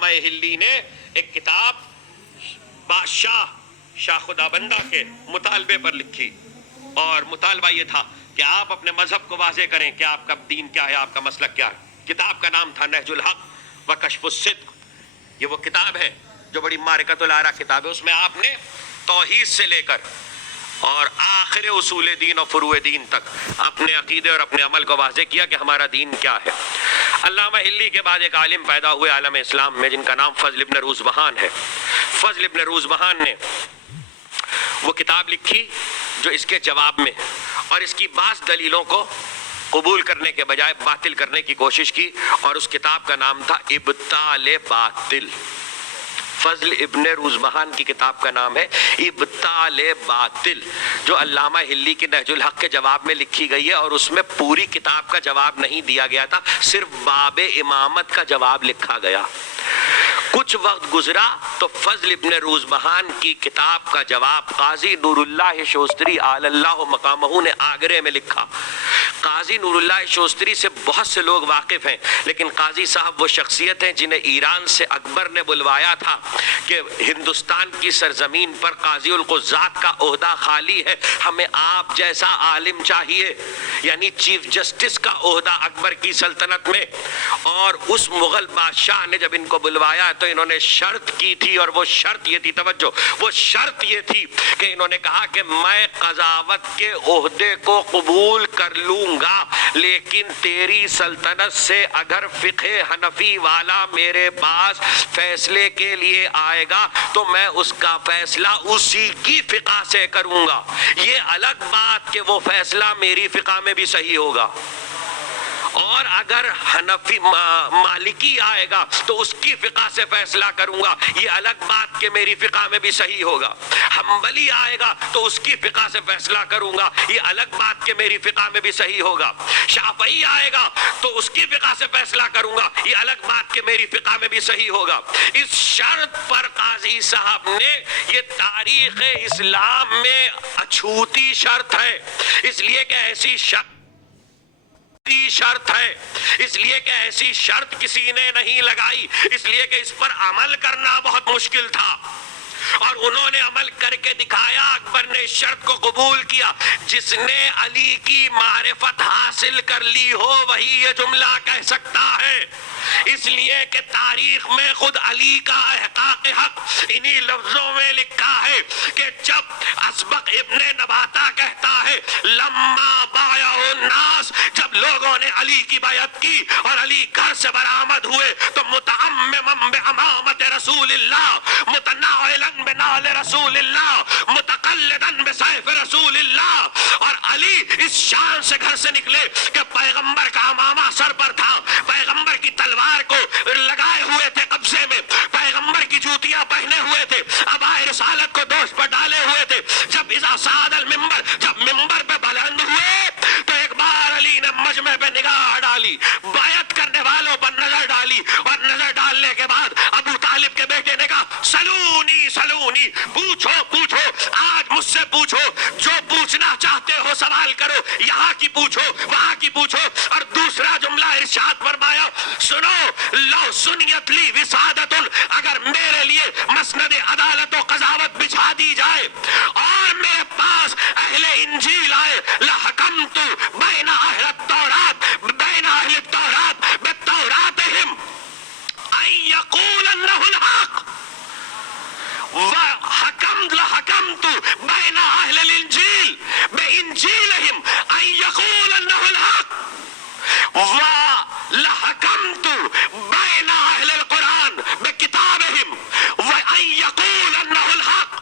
علامہ ہلی نے ایک کتاب بادشاہ شاہ خدا بندہ کے مطالبے پر لکھی، اور مطالبہ یہ تھا کہ آپ اپنے مذہب کو واضح کریں کہ آپ کا دین کیا ہے، آپ کا مسلک کیا ہے۔ کتاب کا نام تھا نہج الحق و کشف الصدق۔ یہ وہ کتاب ہے جو بڑی معرکۃ الآراء کتاب ہے۔ اس میں آپ نے توحید سے لے کر اور آخر اصول دین اور فروع دین تک اپنے عقیدے اور اپنے عمل کو واضح کیا کہ ہمارا دین کیا ہے۔ علامہ ہلی کے بعد ایک عالم پیدا ہوئے عالم اسلام میں جن کا نام فضل ابن روزبہان ہے۔ فضل ابن روزبہان نے وہ کتاب لکھی جو اس کے جواب میں، اور اس کی بعض دلیلوں کو قبول کرنے کے بجائے باطل کرنے کی کوشش کی، اور اس کتاب کا نام تھا ابطال باطل۔ فضل ابن روزبہان کی کتاب کا نام ہے ابطال باطل، جو علامہ ہلی کے نہج الحق کے جواب میں لکھی گئی ہے، اور اس میں پوری کتاب کا جواب نہیں دیا گیا تھا، صرف باب امامت کا جواب لکھا گیا۔ کچھ وقت گزرا تو فضل ابن روزبہان کی کتاب کا جواب قاضی نور اللہ شوستری اعلی اللہ مقامہ نے آگرے میں لکھا۔ قاضی نور اللہ شوستری سے بہت سے لوگ واقف ہیں، لیکن قاضی صاحب وہ شخصیت ہیں جنہیں ایران سے اکبر نے بلوایا تھا کہ ہندوستان کی سرزمین پر قاضی القضات کا عہدہ خالی ہے، ہمیں آپ جیسا عالم چاہیے، یعنی چیف جسٹس کا عہدہ اکبر کی سلطنت میں۔ اور اس مغل بادشاہ نے جب ان کو بلوایا تو انہوں نے شرط کی تھی، اور وہ شرط یہ تھی، توجہ، وہ شرط یہ تھی کہ انہوں نے کہا کہ میں قضاوت کے عہدے کو قبول کر لوں گا، لیکن تیری سلطنت سے اگر فقہ حنفی والا میرے پاس فیصلے کے لیے آئے گا تو میں اس کا فیصلہ اسی کی فقہ سے کروں گا۔ یہ الگ بات کہ وہ فیصلہ میری فقہ میں بھی صحیح ہوگا، اور اگر حنفی مالکی آئے گا تو اس کی فقہ سے فیصلہ کروں گا، یہ الگ بات کہ میری فقہ میں بھی صحیح ہوگا۔ حنبلی آئے گا تو اس کی فقہ سے فیصلہ کروں گا، یہ الگ بات کہ میری فقہ میں بھی صحیح ہوگا۔ شافعی آئے گا تو اس کی فقہ سے فیصلہ کروں گا، یہ الگ بات کہ میری فقہ میں بھی صحیح ہوگا۔ اس شرط پر قاضی صاحب نے، یہ تاریخ اسلام میں اچھوتی شرط ہے، اس لیے کہ ایسی شرط ہے، اس لیے کہ ایسی شرط کسی نے نہیں لگائی، اس لیے کہ اس پر عمل کرنا بہت مشکل تھا، اور انہوں نے عمل کر کے دکھایا۔ اکبر نے اس شرط کو قبول کیا، جس نے علی کی معرفت حاصل کر لی ہو وہی یہ جملہ کہہ سکتا ہے، اس لیے کہ تاریخ میں خود علی کا احقاق حق انہی لفظوں میں لکھا ہے کہ جب اسبق ابن نباتہ کہتا ہے لما بایع الناس، جب لوگوں نے علی کی بیعت کی اور علی گھر سے برآمد ہوئے تو متعمما بعمامت رسول اللہ، متناعلا بنال رسول اللہ، متقلدا بسیف رسول اللہ، اور علی اس شان سے گھر سے نکلے کہ پیغمبر کا عمامہ سر پر تھا، پیغمبر کی تلوار کو لگائے ہوئے تھے قبضے میں، پیغمبر کی جوتیاں پہنے ہوئے تھے، عبائے رسالت کو دوش پر ڈالے ہوئے تھے۔ جب اذا صعد المنبر، جب منبر پہ بلند ہوئے تو ایک بار علی نے مجمع پہ نگاہ ڈالی، بیعت کرنے والوں پر نظر ڈالی، اور نظر ڈالنے کے بعد ابو طالب کے بیٹے نے کہا سلونی سلونی، پوچھو پوچھو، آج مجھ سے پوچھو، جو پوچھنا چاہتے ہو سوال کرو، یہاں کی پوچھو، وہاں کی پوچھو۔ اور دوسرا جملہ ارشاد فرمایا، سنو لو سنیت لی وسادت، اگر میرے لیے مسند عدالت و قضاوت بچھا دی جائے اور میرے پاس اہل انجیل آئے، لحکمت بین اہل التورات، بین اہل التورات بتوراتہم ان یقول انہ الحق، لحکمت بین اہل الانجیل بانجیلہم ان یقول انہ الحق، وَلَحَكَمْتُ بَيْنَ أَهْلِ الْقُرْآنِ بِكِتَابِهِمْ وَأَنْ يَقُولَ أَنَّهُ الْحَقُّ،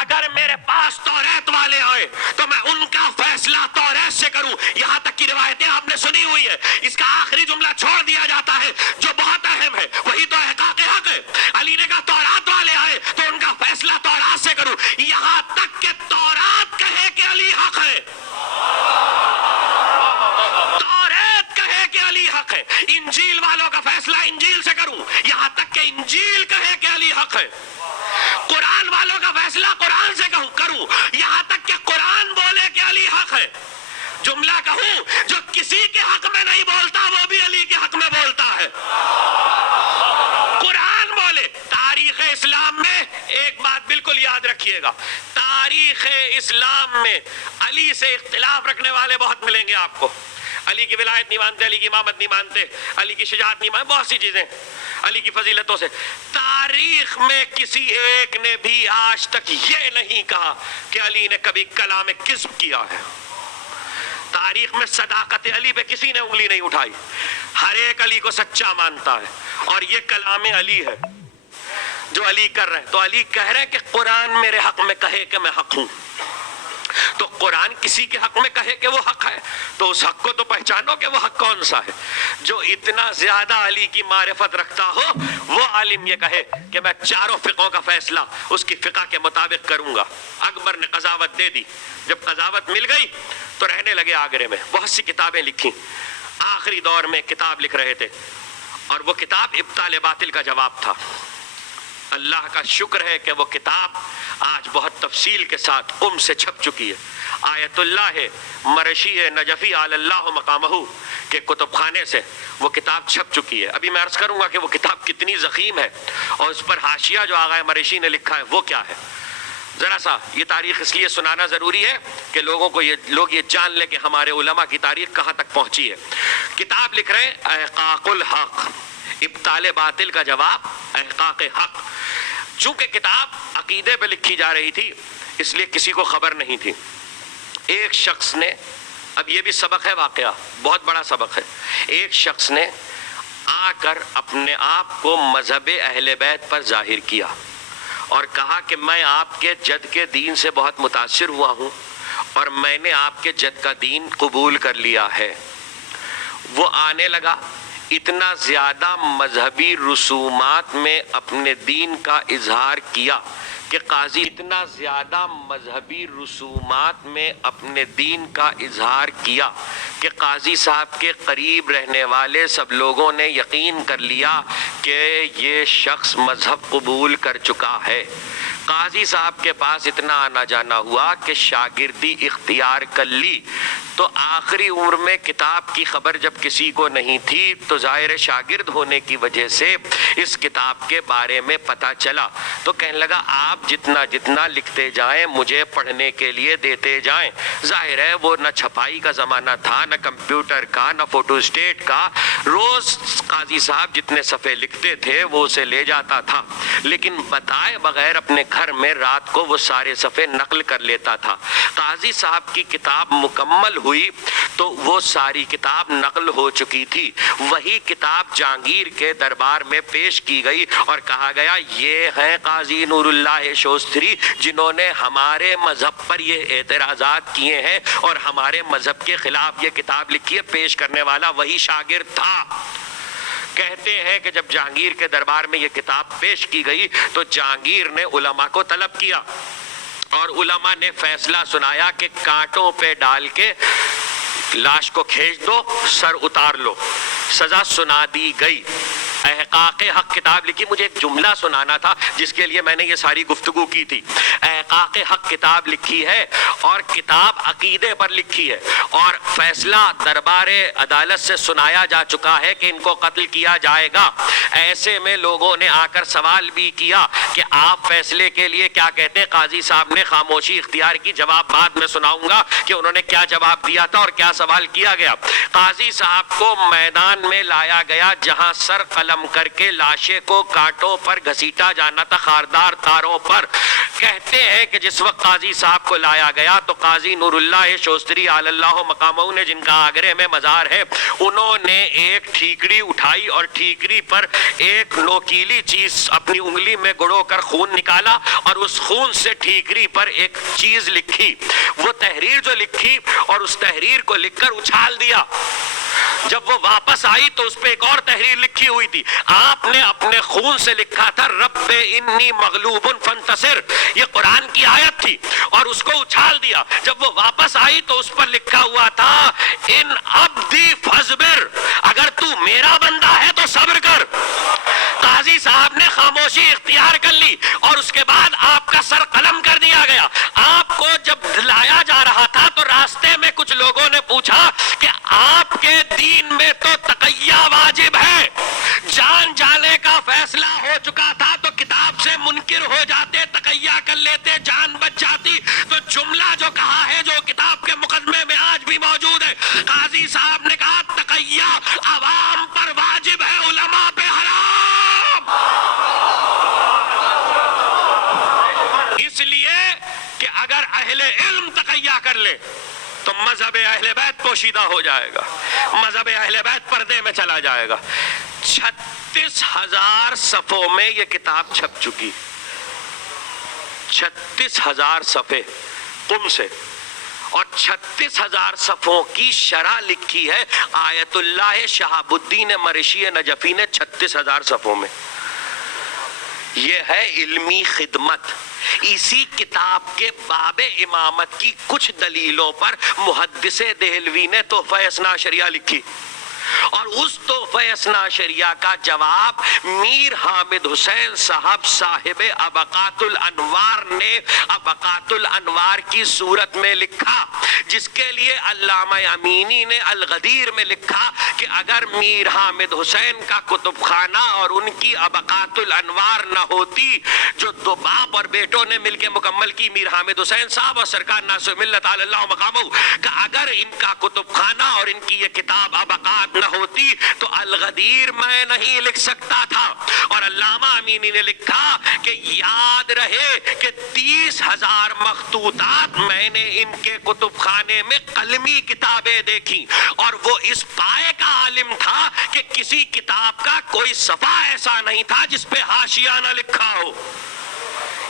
اگر میرے پاس توریت والے آئے تو میں ان کا فیصلہ توریت سے کروں۔ یہاں تک کی روایتیں آپ نے سنی ہوئی ہے، اس کا آخری جملہ چھوڑ دیا جاتا ہے جو بہت اہم ہے، وہی تو احقاق حق ہے۔ علی نے کہا تورات والے آئے تو ان کا فیصلہ تورات سے کروں، یہاں تک کہ تورات کہے کہ علی حق ہے، حق ہے، انجیل والوں کا فیصلہ انجیل سے کروں، یہاں تک کہ انجیل کہے کہ علی حق ہے، قرآن والوں کا فیصلہ قرآن سے کروں، یہاں تک کہ قرآن بولے کہ علی حق ہے۔ جملہ کہوں جو کسی کے حق میں نہیں بولتا وہ بھی علی کے حق میں بولتا ہے، قرآن بولے رکھیے گا، تاریخ اسلام میں علی سے اختلاف رکھنے والے بہت ملیں گے آپ کو. علی کی ولایت نہیں مانتے، علی کی امامت نہیں مانتے، علی کی شجاعت نہیں مانتے، بہت سی چیزیں علی کی فضیلتوں سے. تاریخ میں کسی ایک نے بھی آج تک یہ نہیں کہا کہ علی نے کبھی کلام کذب کیا ہے. تاریخ میں صداقت علی پہ کسی نے انگلی نہیں اٹھائی. ہر ایک علی کو سچا مانتا ہے، اور یہ کلام علی ہے جو علی کر رہے ہیں. تو علی کہہ رہے ہیں کہ قرآن میرے حق میں کہے کہ میں حق ہوں، تو قرآن کسی کے حق میں کہے کہ وہ حق ہے تو اس حق کو تو پہچانو کہ وہ حق کون سا ہے. جو اتنا زیادہ علی کی معرفت رکھتا ہو وہ عالم یہ کہے کہ میں چاروں فقہوں کا فیصلہ اس کی فقہ کے مطابق کروں گا. اکبر نے قضاوت دے دی، جب قضاوت مل گئی تو رہنے لگے آگرے میں. بہت سی کتابیں لکھی، آخری دور میں کتاب لکھ رہے تھے، اور وہ کتاب ابطال باطل کا جواب تھا. اللہ کا شکر ہے کہ وہ کتاب آج بہت تفصیل کے ساتھ سے چھپ چکی ہے. آیت اللہ مرشی نجفی علی اللہ مقامہ کے کتب خانے سے وہ کتاب چھپ چکی ہے. ابھی میں عرض کروں گا کہ وہ کتاب کتنی ضخیم ہے، اور اس پر حاشیہ جو آغا مرشی نے لکھا ہے وہ کیا ہے. ذرا سا یہ تاریخ اس لیے سنانا ضروری ہے کہ لوگ یہ جان لیں کہ ہمارے علماء کی تاریخ کہاں تک پہنچی ہے. کتاب لکھ رہے ہیں احقاق الحق، ابطال باطل کا جواب، احقاق حق. چونکہ کتاب عقیدے پہ لکھی جا رہی تھی اس لیے کسی کو خبر نہیں تھی. ایک شخص نے، اب یہ بھی سبق ہے، واقعہ بہت بڑا سبق ہے، ایک شخص نے آ کر اپنے آپ کو مذہب اہل بیت پر ظاہر کیا اور کہا کہ میں آپ کے جد کے دین سے بہت متاثر ہوا ہوں اور میں نے آپ کے جد کا دین قبول کر لیا ہے. وہ آنے لگا، اتنا زیادہ مذہبی رسومات میں اپنے دین کا اظہار کیا کہ قاضی اتنا زیادہ مذہبی رسومات میں اپنے دین کا اظہار کیا کہ قاضی صاحب کے قریب رہنے والے سب لوگوں نے یقین کر لیا کہ یہ شخص مذہب قبول کر چکا ہے. قاضی صاحب کے پاس اتنا آنا جانا ہوا کہ شاگردی اختیار کر لی. تو آخری عمر میں کتاب کی خبر جب کسی کو نہیں تھی تو ظاہر شاگرد ہونے کی وجہ سے اس کتاب کے بارے میں پتہ چلا. تو کہنے لگا آپ جتنا جتنا لکھتے جائیں مجھے پڑھنے کے لیے دیتے جائیں. ظاہر ہے وہ نہ چھپائی کا زمانہ تھا، نہ کمپیوٹر کا، نہ فوٹو اسٹیٹ کا. روز قاضی صاحب جتنے صفحے لکھتے تھے وہ اسے لے جاتا تھا، لیکن بتائے بغیر اپنے گھر میں رات کو وہ سارے صفحے نقل کر لیتا تھا. قاضی صاحب کی کتاب مکمل ہوئی تو وہ ساری کتاب نقل ہو چکی تھی. وہی کتاب جہانگیر کے دربار میں پیش کی گئی اور کہا گیا یہ ہیں قاضی نور اللہ شوستری جنہوں نے ہمارے مذہب پر یہ اعتراضات کیے ہیں اور ہمارے مذہب کے خلاف یہ کتاب لکھی ہے. پیش کرنے والا وہی شاگرد تھا. کہتے ہیں کہ جب جہانگیر کے دربار میں یہ کتاب پیش کی گئی تو جہانگیر نے علماء کو طلب کیا اور علماء نے فیصلہ سنایا کہ کانٹوں پہ ڈال کے لاش کو کھینچ دو، سر اتار لو. سزا سنا دی گئی. احقاق حق کتاب لکھی. مجھے ایک جملہ سنانا تھا جس کے لیے میں نے یہ ساری گفتگو کی تھی. احقاق حق کتاب لکھی ہے اور کتاب عقیدے پر لکھی ہے اور فیصلہ دربار عدالت سے سنایا جا چکا ہے کہ ان کو قتل کیا جائے گا. ایسے میں لوگوں نے آ کر سوال بھی کیا کہ آپ فیصلے کے لیے کیا کہتے ہیں. قاضی صاحب نے خاموشی اختیار کی. جواب بعد میں سناؤں گا کہ انہوں نے کیا جواب دیا تھا اور کیا سوال کیا گیا. قاضی صاحب کو میدان میں لایا گیا جہاں سر قلم کر کے لاشے کو کانٹوں پر گھسیٹا جانا تھا، خاردار تاروں پر. کہتے ہیں کہ جس وقت قاضی صاحب کو لایا گیا تو قاضی نور اللہ شوستری علی اللہ مقامہ نے، جن کا آگرے میں مزار ہے، انہوں نے ایک ٹھیکری اٹھائی اور ٹھیکری پر ایک نوکیلی چیز اپنی انگلی میں گڑو کر خون نکالا اور اس خون سے ٹھیکری پر ایک چیز لکھی. وہ تحریر جو لکھی اور اس تحریر کو لکھ کر اچھال دیا. جب وہ واپس آئی تو اس پہ ایک اور تحریر لکھی ہوئی تھی. آپ نے اپنے خون سے لکھا تھا رب انی مغلوب فانتصر. یہ قرآن کی آیت تھی اور اس کو اچھال دیا. جب وہ واپس آئی تو اس پر لکھا ہوا تھا ان عبدی فاصبر، اگر تو میرا بندہ ہے تو صبر کر. قاضی صاحب نے خاموشی اختیار کر لی اور اس کے بعد آپ کا سر قلم کر دیا گیا. آپ کو جب لایا جا رہا تھا تو راستے میں کچھ لوگوں نے پوچھا کہ آپ کے دین میں تو تقیہ واجب ہے. جان جانے کا فیصلہ ہو چکا تھا تو کتاب سے منکر ہو جاتے، تقیہ کر لیتے، جان اگر اہل علم تقیہ کر لے تو مذہب اہل بیت پوشیدہ ہو جائے گا، مذہب اہل بیت پردے میں چلا جائے گا۔ 36,000 صفحوں میں یہ کتاب چھپ چکی، 36,000 صفحے قم سے، اور 36,000 صفحوں کی شرح لکھی ہے آیت اللہ شہاب الدین مرشی نجفی نے 36,000 صفحوں میں۔ یہ ہے علمی خدمت۔ اسی کتاب کے باب امامت کی کچھ دلیلوں پر محدث دہلوی نے تحفہ اثنا عشریہ لکھی، اور اس تحفہ اثنا عشریہ کا جواب میر حامد حسین صاحب صاحب ابقات الانوار نے ابقات الانوار کی صورت میں لکھا، جس کے لیے علامہ امینی نے الغدیر میں لکھا کہ اگر میر حامد حسین کا کتب خانہ اور ان کی ابقات الانوار نہ ہوتی جو دو باپ اور بیٹوں نے مل کے مکمل کی، میر حامد حسین صاحب اور سرکار ناصر ملت علی اللہ مقامہ، کہ اگر ان کا کتب خانہ اور ان کی یہ کتاب ابقات نہ ہوتی تو الغدیر میں نہیں لکھ سکتا تھا۔ اور علامہ امینی نے لکھا کہ یاد رہے کہ 30,000 مخطوطات میں نے ان کے کتب خانے میں قلمی کتابیں دیکھی، اور وہ اس پائے کا عالم تھا کہ کسی کتاب کا کوئی صفحہ ایسا نہیں تھا جس پہ حاشیہ نہ لکھا ہو۔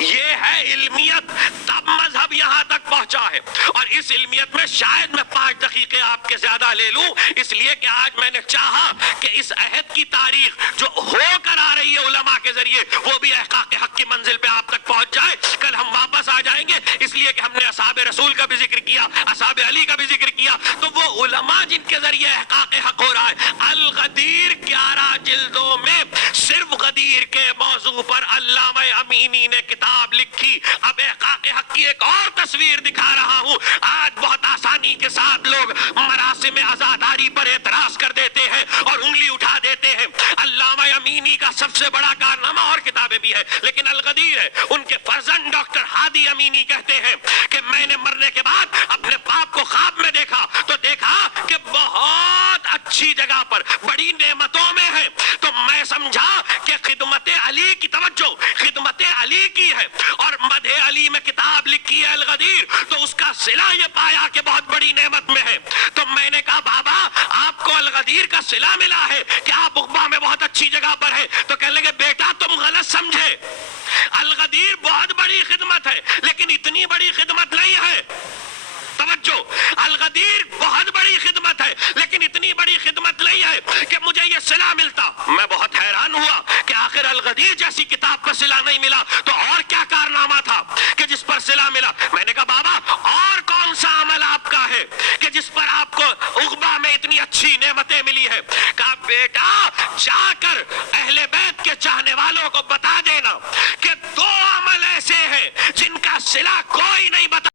یہ ہے علمیت، تب مذہب یہاں تک پہنچا ہے۔ اور اس علمیت میں شاید میں 5 دقیقے آپ کے زیادہ لے لوں، اس لیے کہ آج میں نے چاہا کہ اس عہد کی تاریخ جو ہو کر آ رہی ہے علماء کے ذریعے وہ بھی احقاق حق کی منزل پہ آپ تک پہنچ جائے۔ کل ہم واپس آ جائیں گے، اس لیے کہ ہم نے اصحاب رسول کا بھی ذکر کیا، اصحاب علی کا بھی ذکر کیا، تو وہ علماء جن کے ذریعے احقاق حق ہو رہا ہے۔ الغدیر 11 جلدوں میں صرف غدیر کے موضوع پر علامہ امینی نے کتاب لکھی۔ اب احقاق حق کی ایک اور تصویر دکھا رہا ہوں۔ آج بہت آسانی کے ساتھ لوگ مراسم عزاداری پر اعتراض کر دیتے ہیں اور انگلی اٹھا دیتے ہیں۔ علامہ امینی کا سب سے بڑا کارنامہ، اور کتابیں بھی ہیں لیکن الغدیر ہے، ان کے فرزند ڈاکٹر ہادی امینی کہتے ہیں کہ میں نے مرنے کے بعد اپنے باپ کو خواب میں دیکھا تو دیکھا کہ بہت اچھی جگہ پر بڑی نعمتوں میں ہے، تو میں سمجھا کہ خدمت علی کی توجہ خدمت علی کی ہے، اور مدح علی میں کتاب لکھی ہے الغدیر، تو اس کا صلہ یہ پایا کہ بہت بڑی نعمت میں ہے۔ تو میں نے کہا بابا آپ کو الغدیر کا صلہ ملا ہے کہ آپ عقبہ میں بہت اچھی جگہ پر ہے؟ تو کہنے لگے بیٹا تم غلط سمجھے، الغدیر بہت بڑی خدمت ہے لیکن اتنی بڑی خدمت نہیں ہے۔ توجہ، الغدیر بہت بڑی خدمت ہے لیکن اتنی بڑی خدمت نہیں ہے کہ مجھے یہ صلہ ملتا۔ میں بہت حیران ہوا کہ آخر الغدیر جیسی کتاب پر صلہ نہیں ملا تو اور کیا کارنامہ تھا کہ جس پر صلہ ملا؟ میں نے کہا بابا اور کون سا عمل آپ کا ہے کہ جس پر آپ کو عقبہ میں اتنی اچھی نعمتیں ملی ہے؟ کہا بیٹا جا کر اہل بیت کے چاہنے والوں کو بتا دینا کہ 2 عمل ایسے ہیں جن کا صلہ کوئی نہیں بتا